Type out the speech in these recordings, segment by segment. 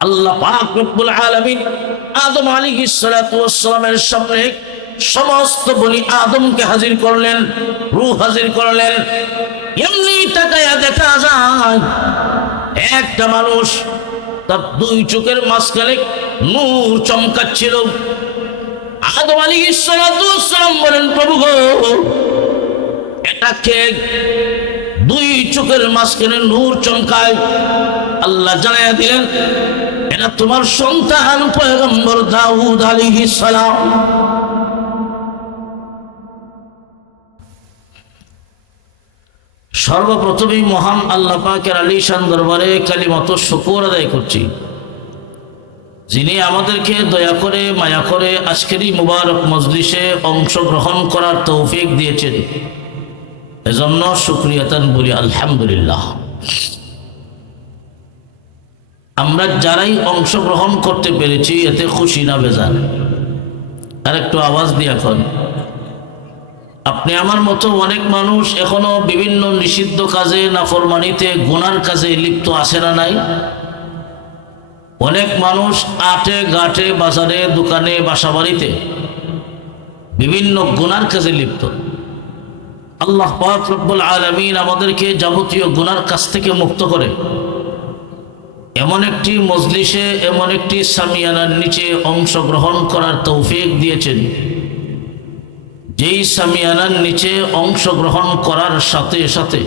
আল্লাহ পাক রব্বুল আলামিন আদম আলাইহিস সালাতু সামনে সমস্ত বলি আদমকে হাজির করলেন, রূহ হাজির করলেন। এমনি তাকায়া দেখা যায়, একটা মানুষ তার দুই চোখের মাঝখানে নূর চমকাচ্ছিল। আদম ওয়াস সালাম বলেন, প্রভু গো, এটা কে? দুই চোখের মাঝখানে নূর চমকায়। আল্লাহ জানাইয়া দিলেন, এটা তোমার সন্তান পয়গম্বর দাউদ আলাইহিস সালাম। সর্বপ্রথমেই মহান আল্লাহ পাকের আলিশান দরবারে কালিমত শুকুর আদায় করছি। যিনি আমাদেরকে দয়া করে, মায়া করে আজকের এই মুবারক মজলিসে অংশগ্রহণ করার তৌফিক দিয়েছেন। এজন্য শুক্রিয়াতান বলি, আলহামদুলিল্লাহ। আমরা যারাই অংশগ্রহণ করতে পেরেছি, এতে খুশি না বেজান আর একটু আওয়াজ দিয়ে এখন আপনি আমার মতো অনেক মানুষ এখনও বিভিন্ন নিষিদ্ধ কাজে, নাফরমানিতে, গুনার কাজে লিপ্ত আছে না নাই? অনেক মানুষ আটে গাটে বাজারে, দোকানে বাসা বাড়িতে বিভিন্ন গুনার কাজে লিপ্ত। আল্লাহ পাক রব্বুল আলমিন আমাদেরকে যাবতীয় গুনার কাছ থেকে মুক্ত করে। এমন একটি মজলিসে, এমন একটি সামিয়ানার নিচে অংশগ্রহণ করার তৌফিক দিয়েছেন। যেই সামিয়ানার নিচে অংশগ্রহণ করার সাথে সাথে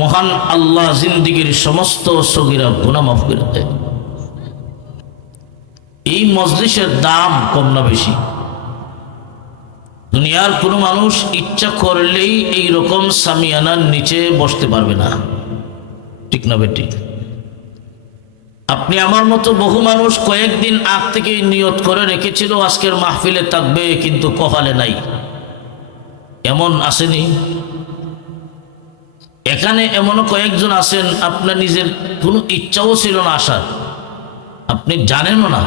মহান আল্লাহ জিন্দিগির সমস্ত সগিরা গুণা মাফ করে দেয় এই মজলিসের দাম কম না বেশি। দুনিয়ার কোনো মানুষ ইচ্ছা করলেই এই রকম সামিয়ানার নিচে বসতে পারবে না। ঠিক না বেটি আপনি আমার মতো বহু মানুষ কয়েকদিন আগ থেকে নিয়ত করে রেখেছিল, আজকের মাহফিলে থাকবে কিন্তু কপালে নাই। এমন আসেনি? এখানে এমনও কয়েকজন আছেন, আপনার নিজের কোনো ইচ্ছাও ছিল না আসার। আপনি জানেনও না।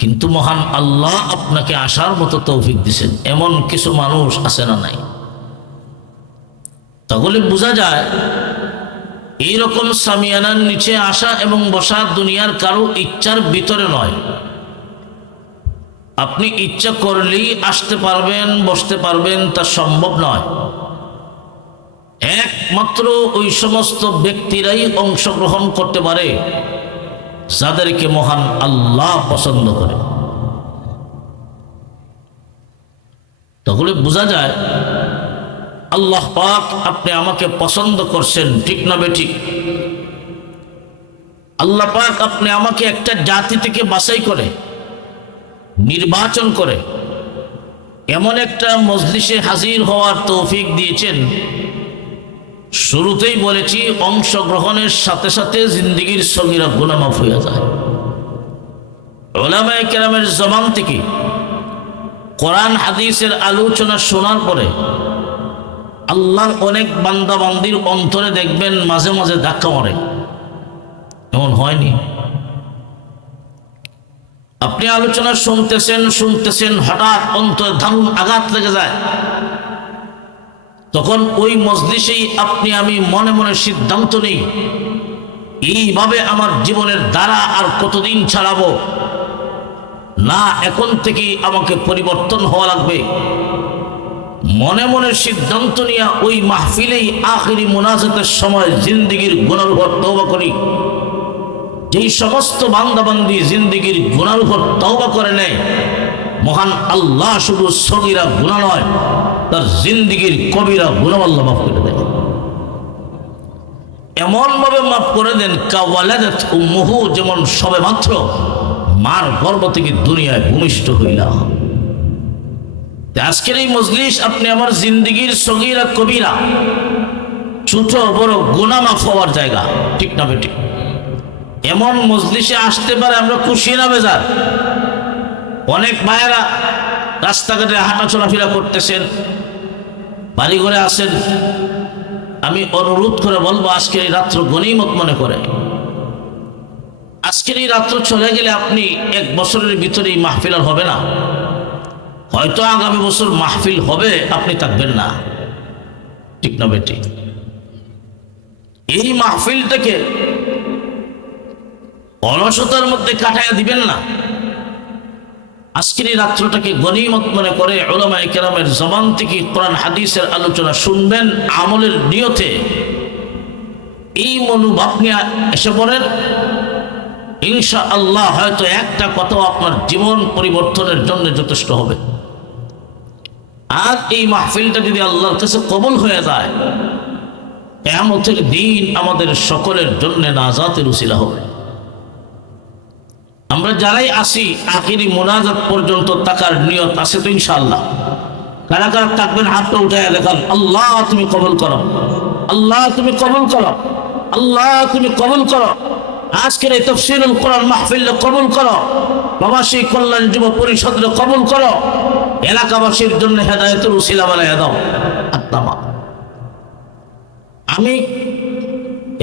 কিন্তু মহান আল্লাহ আপনাকে আসার মতো তৌফিক দিছেন এমন কিছু মানুষ আছে না নাই? তাহলে বোঝা যায়, এইরকম সামিয়ানার নিচে আসা এবং বসা দুনিয়ার কারও ইচ্ছার ভিতরে নয়। আপনি ইচ্ছা করলেই আসতে পারবেন, বসতে পারবেন, তা সম্ভব নয়। একমাত্র ওই সমস্ত ব্যক্তিরাই অংশগ্রহণ করতে পারে। যাদেরকে মহান আল্লাহ পছন্দ করে। তাহলে বোঝা যায়, আল্লাহ পাক আপনি আমাকে পছন্দ করছেন, ঠিক না বেঠিক? আল্লাহ পাক আপনি আমাকে একটা জাতি থেকে বাছাই করে, নির্বাচন করে, এমন একটা মজলিসে হাজির হওয়ার তৌফিক দিয়েছেন শুরুতেই বলেছি, অংশগ্রহণের সাথে সাথে জিন্দিগির সঙ্গীরা গুনামাফ হয়ে যায়। ওলামায় কেরামের জমান থেকে কোরআন হাদিসের আলোচনা শোনার পরে আল্লাহর অনেক বান্দাবান্দির অন্তরে দেখবেন মাঝে মাঝে ধাক্কা মারে। এমন হয়নি। আপনি আলোচনা শুনতেছেন শুনতেছেন, হঠাৎ অন্তরে ধারুন আঘাত লেগে যায়। তখন ওই মজলিসেই আপনি, আমি মনে মনে সিদ্ধান্ত নেই। এইভাবে আমার জীবনের দ্বারা আর কতদিন ছাড়াবো না, এখন থেকেই আমাকে পরিবর্তন হওয়া লাগবে। মনে মনে সিদ্ধান্ত নিয়ে ওই মাহফিলেই আখিরি মোনাজাতের সময় জিন্দিগির গুণার উপর তৌবা করি। যেই সমস্ত বান্দাবান্দি জিন্দিগির গুণার উপর তৌবা করে নেয়, মহান আল্লাহ শুধু সগিরা গুণা নয় তার জিন্দিগির কবিরা গুণাও আল্লাহ মাফ করে দেন। এমনভাবে মাফ করে দেন উম্মুহু যেমন সবে মাত্র, মার গর্ব থেকে দুনিয়ায় ভূমিষ্ঠ হইলা। আজকের এই মজলিস, আপনি আমার জিন্দিগির সগিরা, কবিরা, ছোট, বড় গুণা মাফ হওয়ার জায়গা, ঠিক না বেটি এমন মজলিসে আসতে পারে, আমরা খুশি না বেজার। অনেক মায়েরা রাস্তাঘাটে হাঁটা চলাফেরা করতেছেন বাড়ি ঘরে আসেন আমি অনুরোধ করে বলব, আজকের এই রাত্র গণিমত মনে করে। আজকের এই রাত্র চলে গেলে আপনি এক বছরের ভিতরেই মাহফিল আর হবে না। হয়তো আগামী বছর মাহফিল হবে, আপনি থাকবেন না। ঠিক না বেটি? এই মাহফিলটাকে অলসতার মধ্যে কাটাইয়া দিবেন না। আজকের এই রাত্রটাকে গনিমত মনে করে ওলামা কেরামের জবান থেকে কোরআন হাদিসের আলোচনা শুনবেন, আমলের নিয়তে। এই মনোভাব নিয়ে এসে পড়েন ইনশা আল্লাহ হয়তো একটা কথাও আপনার জীবন পরিবর্তনের জন্য যথেষ্ট হবে। আর এই মাহফিলটা যদি আল্লাহর কাছে কবল হয়ে যায় কেমতের দিন আমাদের সকলের জন্য নাজাতের উসিলা হবে। আমরা যারাই আসি আখিরি মোনাজাত পর্যন্ত তাকার নিয়ত আছে তো ইনশাআল্লাহ। কারা কারা থাকবেন, হাতটা উঠে দেখান। আল্লাহ তুমি কবল করো। আল্লাহ তুমি কবল করো। আল্লাহ তুমি কবল করো। আজকের এই তফসিরুল কোরআন মাহফিল কবুল করো। প্রবাসী কল্যাণ যুব পরিষদ কবুল করো। এলাকাবাসীর জন্য হেদায়তের উসিলা বানায় দাও। আত্মামা আমি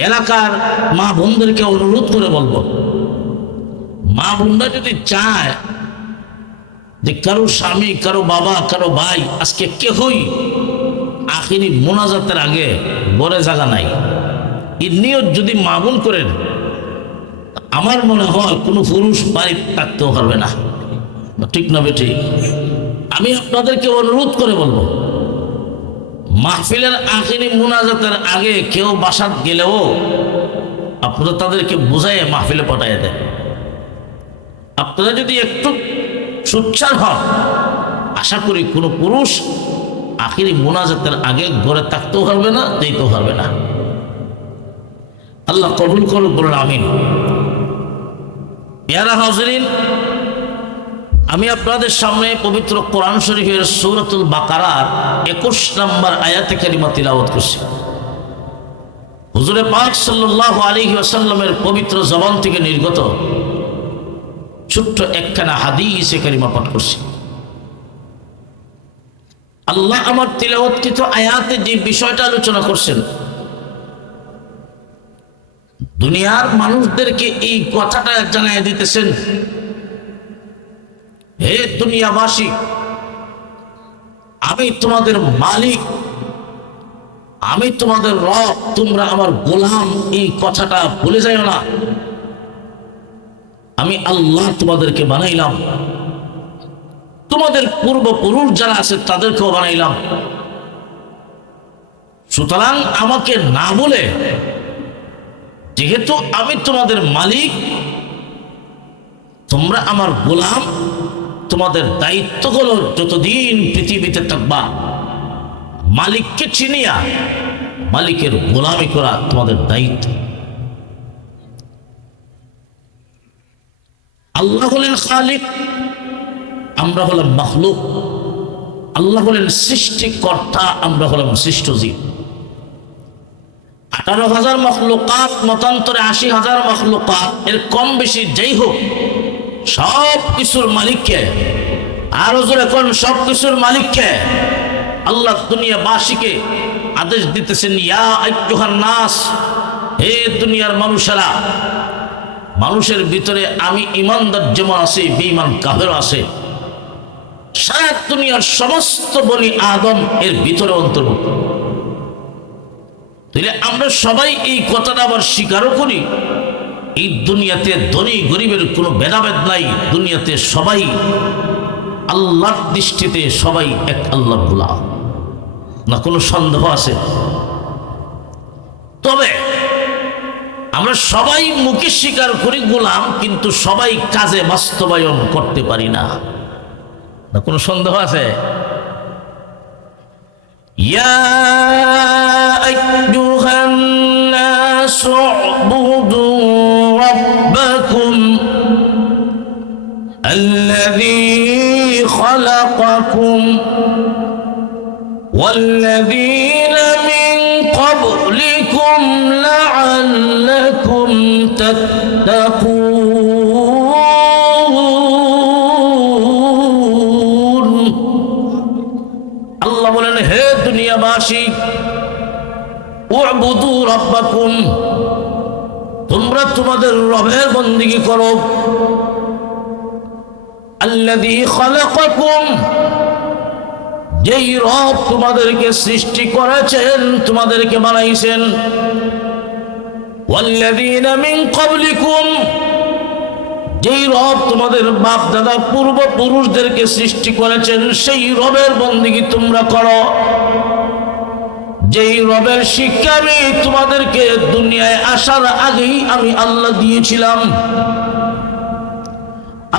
এলাকার মা বোনদেরকে অনুরোধ করে বলব মা বোনরা যদি চায় যে কারও স্বামী, কারও বাবা, কারও ভাই আজকে কেহই আখিরি মোনাজাতের আগে বড় জায়গা নাই। এই নিয়ত যদি মা বোন করেন, আমার মনে হয় কোনো পুরুষ বাড়ি থাকতেও পারবে না। ঠিক না বেঠিক আমি আপনাদেরকে অনুরোধ করে বলব, মাহফিলের আখিরি মোনাজাতের আগে কেউ বাসাত গেলেও আপনারা তাদেরকে বুঝাইয়ে মাহফিলে পাঠাইয়া দেন। আপনারা যদি একটু সুচ্ছার হন, আশা করি কোনো পুরুষ আখিরি মোনাজাতের আগে ঘরে থাকতেও পারবে না, যেতেও পারবে না। আল্লাহ কবুল করুক, বলুন আমিন। ইয়ারা হাজরিন, আমি আপনাদের সামনে পবিত্র কোরআন শরীফের সৌরতুল বাকারার একুশ নম্বর আয়াতে কারিমা তিলাওয়াত করছি। হুজুরে পাক সাল্লাহ আলী আসাল্লামের পবিত্র জবান থেকে নির্গত ছোট্ট একখানা হাদিসে কারিমা পাঠ করছি। আল্লাহ আমার তিলাওয়াতকৃত আয়াতে যে বিষয়টা আলোচনা করছেন, দুনিয়ার মানুষদেরকে এই কথাটা জানাই দিতেছেন, হে দুনিয়াবাসী, আমি তোমাদের মালিক, আমি তোমাদের রব, তোমরা আমার গোলাম, এই কথাটা ভুলে যাও না। আমি আল্লাহ তোমাদেরকে বানাইলাম। তোমাদের পূর্বপুরুষ যারা আছে, তাদেরকেও বানাইলাম। সুতরাং আমাকে না বলে, যেহেতু আমি তোমাদের মালিক, তোমরা আমার গোলাম, তোমাদের দায়িত্ব দায়িত্বগুলো যতদিন পৃথিবীতে থাকবা, মালিককে চিনিয়া, মালিকের গোলামি করা তোমাদের দায়িত্ব। আল্লাহ হলেন খালিক, আমরা হলাম মখলুক। আল্লাহ হলেন সৃষ্টিকর্তা, আমরা হলাম সৃষ্টজীব। আঠারো হাজার মখলুকাত, মতান্তরে আশি হাজার মখলুকাত, এর কম বেশি যেই হোক, সব কিছুর মালিককে, আরও জোরে এখন সব কিছুর মালিককে আল্লাহ দুনিয়া দুনিয়াবাসীকে আদেশ দিতেছেন, ইয়া নাস, হে দুনিয়ার মানুষেরা মানুষের ভিতরে আমি ইমানদার যেমন আছে, বেঈমান কাফেরও আছে। সারা দুনিয়ার সমস্ত বনি আদম এর ভিতরে অন্তর্ভুক্ত। তাহলে আমরা সবাই এই কথাটা আবার স্বীকারও করি, এই দুনিয়াতে ধনী গরিবের কোনো ভেদাভেদ নাই, দুনিয়াতে সবাই আল্লাহর দৃষ্টিতে সবাই এক আল্লাহ না কোনো সন্দেহ আছে? তবে আমরা সবাই মুখে স্বীকার করি গোলাম কিন্তু সবাই কাজে বাস্তবায়ন করতে পারি না না কোনো সন্দেহ আছে يا أيها الناس اعبدوا ربكم الذي خلقكم والذين من قبلكم لعلكم تتقون আল্লাহ বলেন হে দুনিয়াবাসী উবুদু রব্বাকুম তোমরা তোমাদের রবের বন্দিগি করো আল্লাযী খালাকাকুম যেই রব তোমাদেরকে সৃষ্টি করেছেন তোমাদেরকে বানাইছেন ওয়াল্লাযীনা মিন ক্বাবলিকুম, যেই রব তোমাদের বাপ দাদা পূর্বপুরুষদেরকে সৃষ্টি করেছেন, সেই রবের বন্দিগি তোমরা করো। যেই রবের শিক্ষা আমি তোমাদেরকে দুনিয়ায় আসার আগেই আমি আল্লাহ দিয়েছিলাম।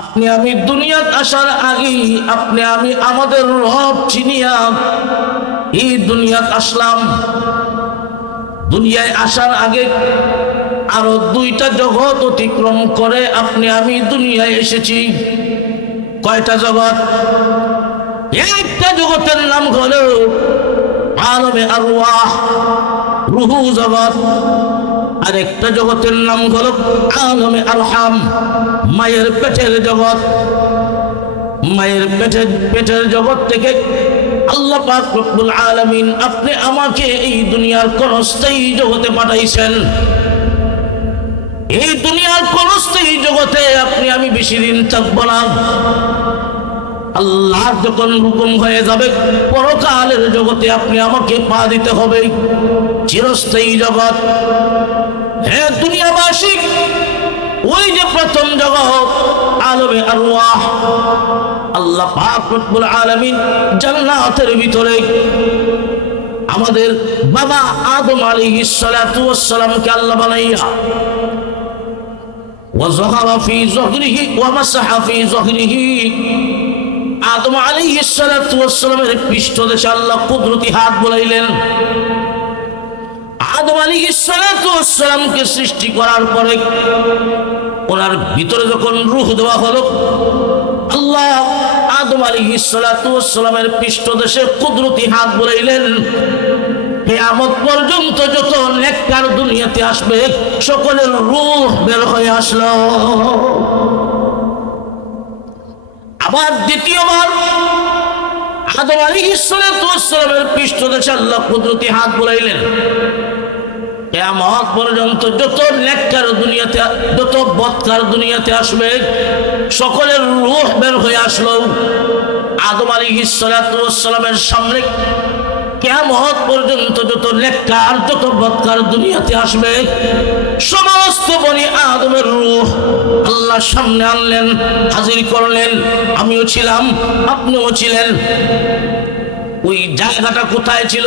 আপনি আমি দুনিয়াত আসার আগেই আপনি আমি আমাদের রব চিনিয়া এই দুনিয়াত আসলাম। দুনিয়ায় আসার আগে আরও দুইটা জগৎ অতিক্রম করে আপনি, আমি দুনিয়ায় এসেছি। কয়টা জগৎ? একটা জগতের নাম হলো আলমে আরওয়াহ, রুহু জগৎ। আরেকটা জগতের নাম হলো আলমে আরহাম, মায়ের পেটের জগৎ। মায়ের পেটের পেটের জগৎ থেকে আল্লাহ পাক রব্বুল আলামিন আপনি আমাকে এই দুনিয়ার কোন স্থায়ী জগতে পাঠাইছেন। এই দুনিয়ার কোন স্থায়ী জগতে আপনি আমি বেশি দিন থাকব না। আল্লাহ যখন হুকুম হয়ে যাবে, পরকালের জগতে আপনি আমাকে পা দিতে হবে। চিরস্থায়ী জগৎ। হ্যাঁ দুনিয়াবাসী, ওই যে প্রথম জগৎ আলমে আরওয়াহ আল্লাহ পাক রব্বুল আলামিন জান্নাতের ভিতরে আমাদের বাবা আদম আলাইহিস সালাতু ওয়াস সালামকে আল্লাহ বানাইয়া وظهر في ظهره ومسح في ظهره আদম আলাইহিস সালাতু ওয়াস সালামের পৃষ্ঠদেশে আল্লাহ কুদরতি হাত বুলাইলেন আদম আলাইহিস সালাতু ওয়াস সালামকে সৃষ্টি করার পরে ওনার ভিতরে যখন রুহ দেওয়া হলো, আল্লাহ আদম আলী সালামের পৃষ্ঠদেশে কুদরতি হাত বুলাইলেন। কেয়ামত পর্যন্ত যত নেককার দুনিয়াতে আসবে, সকলের রূহ বের হয়ে আসলো। আবার দ্বিতীয়বার আদম আলী ইসলামের পৃষ্ঠদেশে আল্লাহ কুদরতি হাত বুলাইলেন। কেয়ামত পর্যন্ত যত নেককার দুনিয়াতে, যত বৎকার দুনিয়াতে আসবে, সকলের রূহ বের হয়ে আসলো। আদম আলী ইসলামের সামনে কেমন পর্যন্ত যত লেখার যত বৎকার দুনিয়াতে আসবে, সমস্ত বনি আদমের রূহ আল্লাহ সামনে আনলেন, হাজির করলেন। আমিও ছিলাম, আপনিও ছিলেন। ওই জায়গাটা কোথায় ছিল?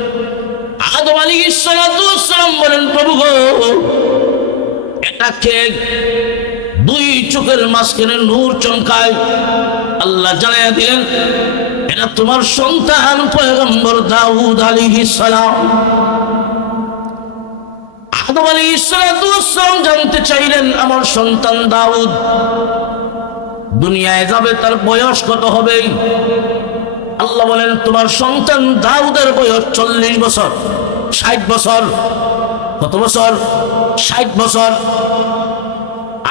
আদম সালাতু ওয়াস বলেন, প্রভু গো এটা কে দুই চোখের মাঝখানে নূর চমকায়। আল্লাহ জানাইয়া দিলেন, এটা তোমার সন্তান পয়গম্বর দাউদ আলাইহিস সালাম। আদম আলাইহিস সালাম জানতে চাইলেন, আমার সন্তান দাউদ দুনিয়ায় যাবে, তার বয়স কত হবে? আল্লাহ বলেন, তোমার সন্তান দাউদের বয়স চল্লিশ বছর, ষাট বছর। কত বছর? ষাট বছর।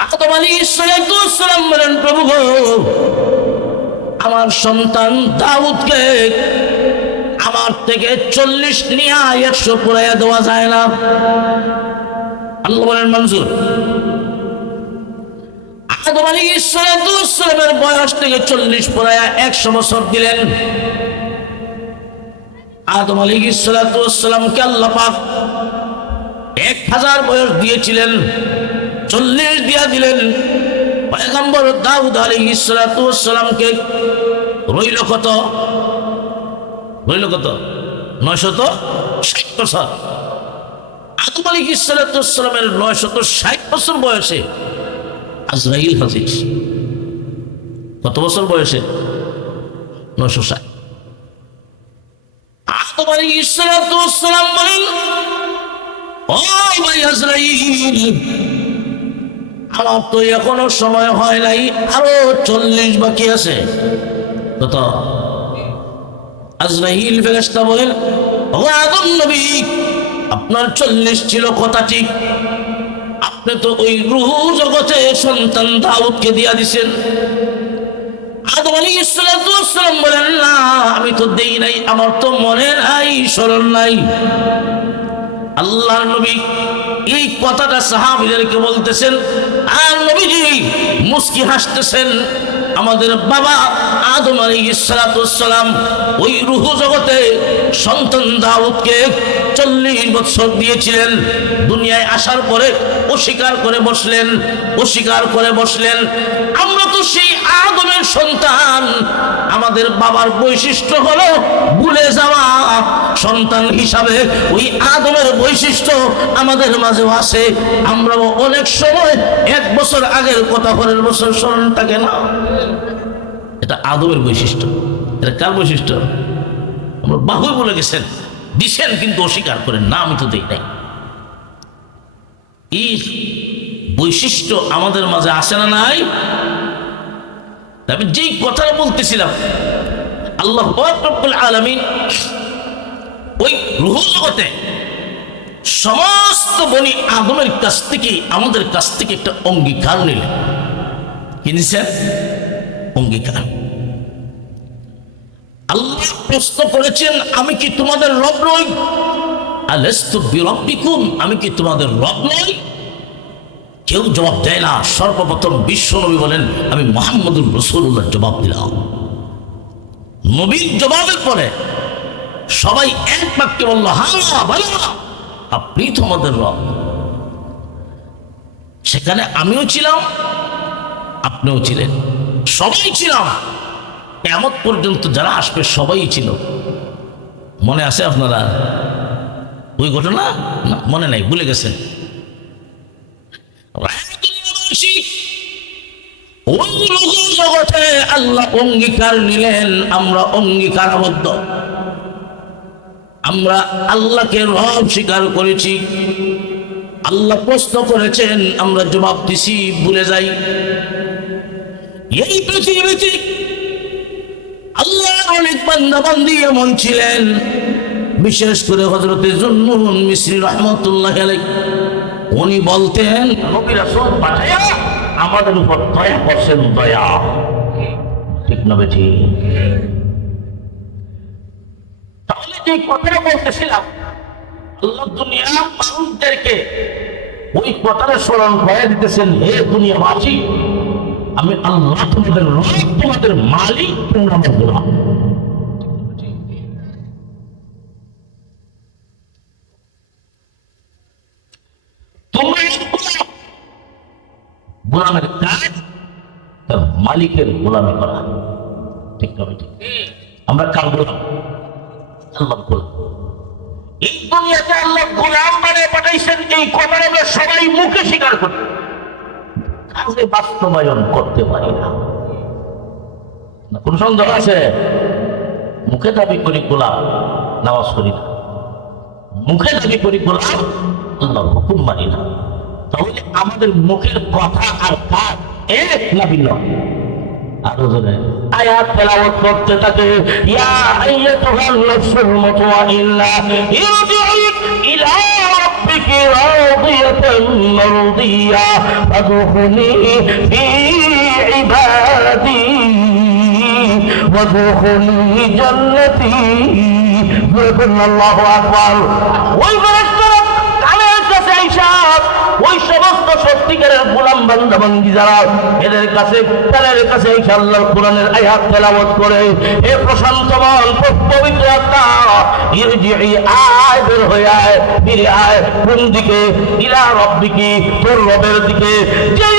আদম আলাইহিস সালাম বলেন, প্রভু আমার সন্তান দাউদকে আমার থেকে চল্লিশ নিয়ে একশো পুরাইয়া দেওয়া যায় না। আল্লাহ বলেন, মঞ্জুর আদম আলী ইসলামের বয়স থেকে চল্লিশ পুরাইয়া একশো বছর দিলেন। আদম আলী ইসলামকে আল্লাহ পাক এক হাজার বয়স দিয়েছিলেন, চল্লিশ দিয়া দিলেন। পয়গম্বর দাউদ আলী ইসলাতামকে রইল কত? রইল কত? নয়শত ষাট বছর। আদম আলী ইসলাতামের নয়শত ষাট বছর বয়সে আজরাইল হাজির কত বছর বয়সে? নয়শো ষাট। আদম আলী ইসলাতাম বলেন, ও ভাই আজরাইল, আমার তো এখনও সময় হয় নাই, আরও চল্লিশ বাকি আছে। কত? আজরাইল ফেরেস্তা বলেন, ও আদম নবী, আপনার চল্লিশ ছিল কথা ঠিক। আপনি তো ওই রুহু জগতে সন্তান দাউদকে দিয়া দিছেন। বলেন, না, আমি তো আমার তো মনে নাই, স্মরণ নাই। আল্লাহ নবী এই কথাটা সাহাবিদেরকে বলতেছেন, আর নবীজি মুস্কি হাসতেছেন। আমাদের বাবা আদম আলী ইসলাতাম ওই রুহু জগতে সন্তান দাউদকে চল্লিশ বছর দিয়েছিলেন। দুনিয়ায় আসার পরে অস্বীকার করে বসলেন, অস্বীকার করে বসলেন। আমরা তো সেই আদমের সন্তান। আমাদের বাবার বৈশিষ্ট্য হলো ভুলে যাওয়া। সন্তান হিসাবে ওই আদমের বৈশিষ্ট্য আমাদের মাঝেও আছে আমরাও অনেক সময় এক বছর আগের কথা, পরের বছর স্মরণ থাকে না। এটা আদমের বৈশিষ্ট্য। এটা কার বৈশিষ্ট্য? আমরা বাহুই বলে গেছেন, দিছেন কিন্তু অস্বীকার করেন না, আমি তো দেই নাই। এই বৈশিষ্ট্য আমাদের মাঝে আসে না নাই? আমি যেই কথাটা বলতেছিলাম, আল্লাহ আলামিন ওই রুহ জগতে সমস্ত বনি আদমের কাছ থেকে, আমাদের কাছ থেকে একটা অঙ্গীকার নিলেন। কি নিছেন? অঙ্গীকার। আল্লাহ প্রশ্ন করেছেন, আমি কি তোমাদের রব নই? আমি কি তোমাদের রব নই? কেউ জবাব দেয় না। সর্বপ্রথম বিশ্ব নবী বলেন, আমি মোহাম্মদুর রসুল্লাহ জবাব দিলাম। নবীর জবাবের পরে সবাই এক বাক্যে বলল হ্যাঁ বলো। আপনি তোমাদের রব। সেখানে আমিও ছিলাম, আপনিও ছিলেন। সবাই ছিলাম। এমত পর্যন্ত যারা আসবে সবাই ছিল। মনে আছে আপনারা? ওই ঘটনা? না, মনে নাই, ভুলে গেছেন। আল্লাহ অঙ্গীকার নিলেন, আমরা অঙ্গীকারাবদ্ধ। আমরা আল্লাহকে রব স্বীকার করেছি। আল্লাহ প্রশ্ন করেছেন, আমরা জবাব দিছি, ভুলে যাই। এই পৃথিবীতে আল্লাহ অনেক বান্দাবান্দি এমন ছিলেন, বিশেষ করে হজরতে জন্নুন মিশ্রি রহমতুল্লাহ উনি বলতেন আমাদের উপর দয়া করছেন, দয়া। ঠিক না বেঠি তাহলে যে কথাটা বলতেছিলাম। আল্লাহ দুনিয়া মানুষদেরকে ওই কথাটা স্মরণ করে দিতেছেন, হে দুনিয়াবাসী, আমি আল্লাহ তোমাদের রব, তোমাদের মালিক, তোমরা আমার গোলামের কাজ তার মালিকের গোলামি করা। ঠিক আমরা কার গোলাম? এই দুনিয়াতে আল্লাহ গোলাম মানে পাঠাইছেন, এই আমরা সবাই মুখে স্বীকার করি। কাজে বাস্তবায়ন করতে পারি না। কোন সন্দেহ আছে? মুখে দাবি করি গোলাম, নামাজ করি না। মুখে দাবি করি গোলাম আল্লাহ হুকুম মানি না। তাহলে আমাদের মুখের কথা আর কাজ এক না ভিন্ন? আরও জোরে। আয়াত তেলাওয়াত করতে থাকে, ইয়া আইয়াতুহান নাফসুল মুতমাইন্না ইরজিই ইলা রাব্বিকি রাদিয়াতান মারদিয়া ফাদখুলি ফি ইবাদি ওয়াদখুলি জান্নতি। বলুন, আল্লাহু ওই সমস্ত সত্যিকারের গোলাম বান্দাবান্দি যারা এদের কাছে, তাদের কাছে আল্লাহর কোরআনের আয়াত তেলাওয়াত করে এ প্রশান্ত মন, পবিত্র আত্মা ইরজিই আয়, বের হয়ে আয়, ফিরে আয়, কোন দিকে? ইলা রব্বিকি, তোর রবের দিকে। যেই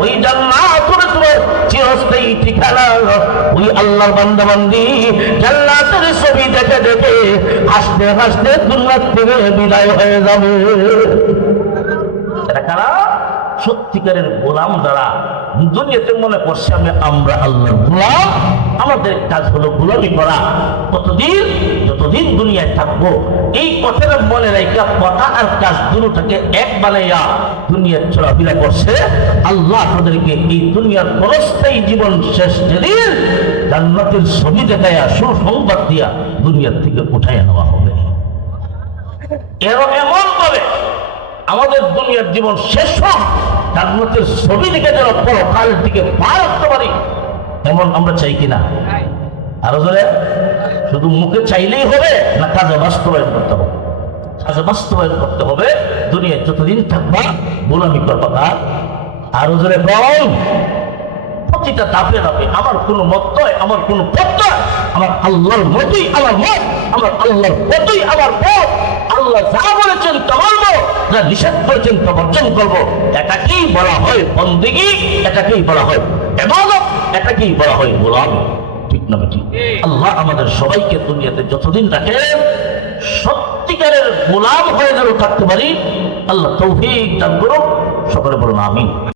ওই জান্নাত করে তোমার চিরস্থায়ী ঠিকানা। ওই আল্লাহর বান্দাবান্দি জান্নাতের ছবি দেখে দেখে হাসতে হাসতে দুনিয়ার থেকে বিদায় হয়ে যাবে। এটা কারা? সত্যিকারের গোলাম দ্বারা দুনিয়াতে মনে করছে আমি আমরা আল্লাহর গোলাম। আমাদের কাজ হলো গোলামি করা। কতদিন? যতদিন দুনিয়ায় থাকব। এই কথাটা মনে রাখা কথা আর কাজ দুটোটাকে এক বানাইয়া দুনিয়ার চলাফেরা করছে। আল্লাহ তাদেরকে এই দুনিয়ার ক্ষণস্থায়ী জীবন শেষ যেদিন জান্নাতের ছবি দেখাইয়া সুসংবাদ দিয়া দুনিয়ার থেকে উঠাইয়া নেওয়া হবে। এর এমন ভাবে আমাদের দুনিয়ার জীবন শেষ হোক জান্নাতের ছবি দিকে যেন পরকাল দিকে পার করতে পারি, এমন আমরা চাই কিনা? আরও জোরে, শুধু মুখে চাইলেই হবে না কাজে বাস্তবায়ন করতে হবে? কাজে বাস্তবায়ন করতে হবে, দুনিয়ায় যতদিন থাকবা গোলামি করবা কার আরও জোরে বল, প্রতিটা ধাপে ধাপে, আমার কোনো মত নয়, আমার কোনো পথ নয়, আমার আল্লাহর মতই আমার মত, আমার আল্লাহর মতই আমার পথ। আল্লাহ যা বলেছেন তা বলব, যা নিষেধ করেছেন তা বর্জন করব। এটাকেই বলা হয় বন্দিগি, এটাকেই বলা হয় এবাদত এটাকেই বলা হয় গোলাম। ঠিক না ঠিক আল্লাহ আমাদের সবাইকে দুনিয়াতে যতদিন রাখে, সত্যিকারের গোলাম হয়ে যেন থাকতে পারি, আল্লাহ তৌফিক দান করুক, সকলে বলুন আমিন।